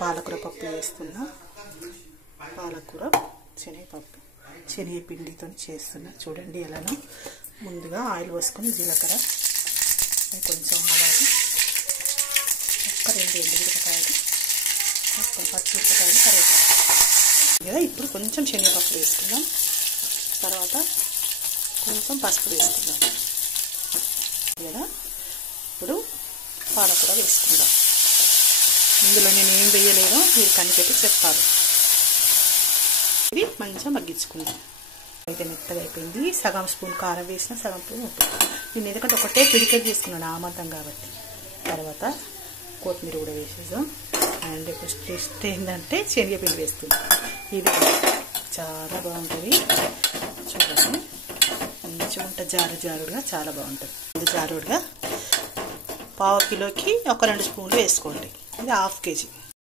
పాలకూర పప్పు చేస్తున్నా. పాలకూర శనగపప్పు శనగపిండితో చేస్తున్నా. చూడండి ఎలానో. ముందుగా ఆయిల్ పోసుకొని జీలకర్ర కొంచెం ఆవాలు, ఒక్క 2 ఎండుమిరపకాయలు, ఒక్క పచ్చిమిరపకాయలు, కరివేపాకు కదా. ఇప్పుడు కొంచెం శనగపప్పు వేసుకుందాం. తర్వాత కొంచెం పసుపు వేసుకుందాం కదా. ఇప్పుడు పాలకూర వేసుకుందాం. ఇందులో నేను ఏం వేయలేదో మీరు కనిపెట్టి చెప్తారు. ఇది మంచిగా మగ్గించుకుందాం. అయితే మెత్తగా అయిపోయింది. సగం స్పూన్ కారం వేసిన, సగం స్పూన్ ఉప్పు. నేను ఎందుకంటే ఒకటే పిడికెట్ తీసుకున్నాను ఆమంతం కాబట్టి. తర్వాత కొత్తిమీర కూడా వేసేసాం. అండ్ టేస్ట్ ఏంటంటే శనగపిండి వేస్తుంది. ఇది చాలా బాగుంటుంది. చూడండి మంచిగా ఉంటుంది. జారుడుగా చాలా బాగుంటుంది. ఇది జారుడుగా 1/2 కిలోకి ఒక 2 స్పూన్లు వేసుకోండి. ఇది ½ కేజీ.